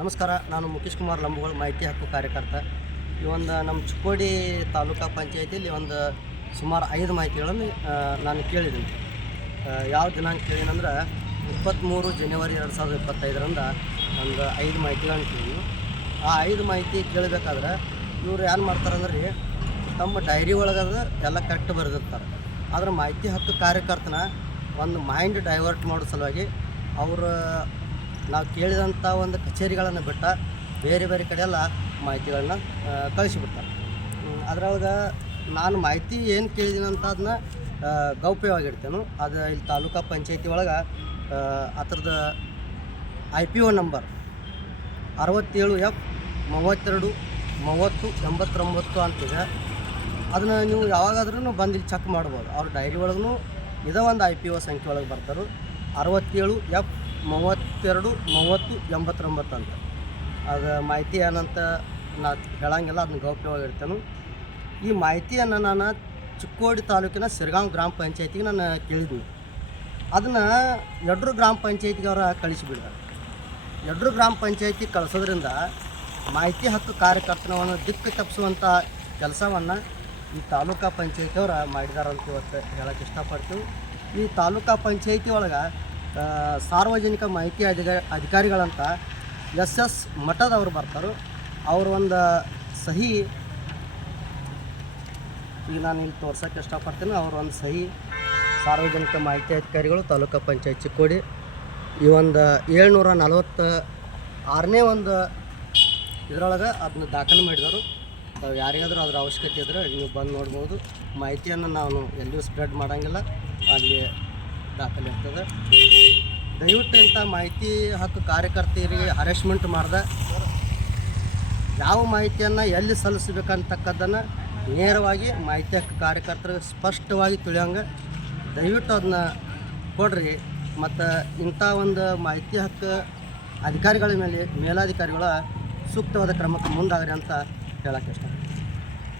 ನಮಸ್ಕಾರ. ನಾನು ಮುಖೇಶ್ ಕುಮಾರ್ ಲಂಬಗೋಳ್, ಮಾಹಿತಿ ಹಕ್ಕು ಕಾರ್ಯಕರ್ತ. ಈ ಒಂದು ನಮ್ಮ ಚಿಕ್ಕೋಡಿ ತಾಲೂಕಾ ಪಂಚಾಯತಿಯಲ್ಲಿ ಒಂದು ಸುಮಾರು 5 ಮಾಹಿತಿಗಳನ್ನು ನಾನು ಕೇಳಿದ್ದೀನಿ. ಯಾವ ದಿನಾಂಕ ಕೇಳಿನಂದ್ರೆ 23 ಜನವರಿ 2025ರಿಂದ ಒಂದು 5 ಮಾಹಿತಿಗಳನ್ನು ಕೇಳಿದ್ವಿ. ಆ 5 ಮಾಹಿತಿ ಕೇಳಬೇಕಾದ್ರೆ ಇವರು ಏನು ಮಾಡ್ತಾರಂದ್ರೆ ರೀ, ತಮ್ಮ ಡೈರಿ ಒಳಗದ ಎಲ್ಲ ಕರೆಕ್ಟ್ ಬರೆದಿರ್ತಾರೆ. ಆದರೆ ಮಾಹಿತಿ ಹಕ್ಕು ಕಾರ್ಯಕರ್ತನ ಒಂದು ಮೈಂಡ್ ಡೈವರ್ಟ್ ಮಾಡೋ ಸಲುವಾಗಿ ಅವರು ನಾವು ಕೇಳಿದಂಥ ಒಂದು ಕಚೇರಿಗಳನ್ನು ಬಿಟ್ಟು ಬೇರೆ ಬೇರೆ ಕಡೆ ಎಲ್ಲ ಮಾಹಿತಿಗಳನ್ನ ಕಳಿಸಿಬಿಡ್ತಾರೆ. ಅದರೊಳಗೆ ನಾನು ಮಾಹಿತಿ ಏನು ಕೇಳಿದ್ದೀನಿ ಅಂತ ಅದನ್ನ ಗೌಪ್ಯವಾಗಿಡ್ತೇನೆ. ಅದು ಇಲ್ಲಿ ತಾಲೂಕಾ ಪಂಚಾಯತಿ ಒಳಗೆ ಅದರದ್ದು IPO ನಂಬರ್ 67F323089 ಅಂತಿದೆ. ಅದನ್ನು ನೀವು ಯಾವಾಗಾದ್ರೂ ಬಂದು ಇಲ್ಲಿ ಚೆಕ್ ಮಾಡ್ಬೋದು. ಅವ್ರ ಡೈರಿ ಒಳಗೂ ಇದೇ ಒಂದು IPO ಸಂಖ್ಯೆ ಒಳಗೆ ಬರ್ತಾರೆ, 67F323089 ಅಂತ. ಅದು ಮಾಹಿತಿ ಏನಂತ ನಾನು ಹೇಳಂಗಿಲ್ಲ, ಅದನ್ನ ಗೌಪ್ಯವಾಗಿರ್ತೇನೆ. ಈ ಮಾಹಿತಿಯನ್ನು ನಾನು ಚಿಕ್ಕೋಡಿ ತಾಲೂಕಿನ ಸಿರಗಾಂವ್ ಗ್ರಾಮ ಪಂಚಾಯತಿಗೆ ನಾನು ಕೇಳಿದ್ವಿ. ಅದನ್ನು ಯಡ್ರು ಗ್ರಾಮ ಪಂಚಾಯತಿಗೆ ಅವರ ಕಳಿಸಿಬಿಡ್ತಾರೆ. ಯಡ್ರು ಗ್ರಾಮ ಪಂಚಾಯತಿ ಕಳಿಸೋದ್ರಿಂದ ಮಾಹಿತಿ ಹಕ್ಕು ಕಾರ್ಯಕರ್ತನವನ್ನು ದಿಕ್ಕು ತಪ್ಪಿಸುವಂಥ ಕೆಲಸವನ್ನು ಈ ತಾಲೂಕಾ ಪಂಚಾಯತಿಯವರು ಮಾಡಿದಾರಂತ ಇವತ್ತು ಹೇಳೋಕ್ಕೆ ಇಷ್ಟಪಡ್ತೀವಿ. ಈ ತಾಲೂಕಾ ಪಂಚಾಯತಿ ಒಳಗೆ ಸಾರ್ವಜನಿಕ ಮಾಹಿತಿ ಅಧಿಕಾರಿಗಳಂತ SS ಮಠದವ್ರು ಬರ್ತಾರೆ. ಅವ್ರ ಒಂದು ಸಹಿ ಈಗ ನಾನು ಇಲ್ಲಿ ತೋರ್ಸೋಕ್ಕೆ ಇಷ್ಟಪಡ್ತೀನಿ. ಅವ್ರ ಒಂದು ಸಹಿ ಸಾರ್ವಜನಿಕ ಮಾಹಿತಿ ಅಧಿಕಾರಿಗಳು ತಾಲೂಕಾ ಪಂಚಾಯತ್ ಚಿಕ್ಕೋಡಿ ಈ ಒಂದು 746ನೇ ಒಂದು ಇದರೊಳಗೆ ಅದನ್ನ ದಾಖಲೆ ಮಾಡಿದವರು. ಯಾರಿಗಾದರೂ ಅದ್ರ ಅವಶ್ಯಕತೆ ಇದ್ದರೆ ನೀವು ಬಂದು ನೋಡ್ಬೋದು. ಮಾಹಿತಿಯನ್ನು ನಾವು ಎಲ್ಲಿಯೂ ಸ್ಪ್ರೆಡ್ ಮಾಡೋಂಗಿಲ್ಲ, ಅಲ್ಲಿ ದಾಖಲೆ ಇರ್ತದೆ. ದಯವಿಟ್ಟು ಇಂಥ ಮಾಹಿತಿ ಹಕ್ಕು ಕಾರ್ಯಕರ್ತರಿಗೆ ಹರೆಸ್ಮೆಂಟ್ ಮಾಡ್ದೆ ಯಾವ ಮಾಹಿತಿಯನ್ನು ಎಲ್ಲಿ ಸಲ್ಲಿಸಬೇಕಂತಕ್ಕದ್ದನ್ನು ನೇರವಾಗಿ ಮಾಹಿತಿ ಹಕ್ಕು ಕಾರ್ಯಕರ್ತರಿಗೆ ಸ್ಪಷ್ಟವಾಗಿ ತಿಳಿಯೋಂಗೆ ದಯವಿಟ್ಟು ಅದನ್ನ ಕೊಡ್ರಿ. ಮತ್ತು ಇಂಥ ಒಂದು ಮಾಹಿತಿ ಹಕ್ಕು ಅಧಿಕಾರಿಗಳ ಮೇಲೆ ಮೇಲಾಧಿಕಾರಿಗಳ ಸೂಕ್ತವಾದ ಕ್ರಮಕ್ಕೆ ಮುಂದಾಗ್ರಿ ಅಂತ ಹೇಳೋಕ್ಕೆ ಇಷ್ಟ.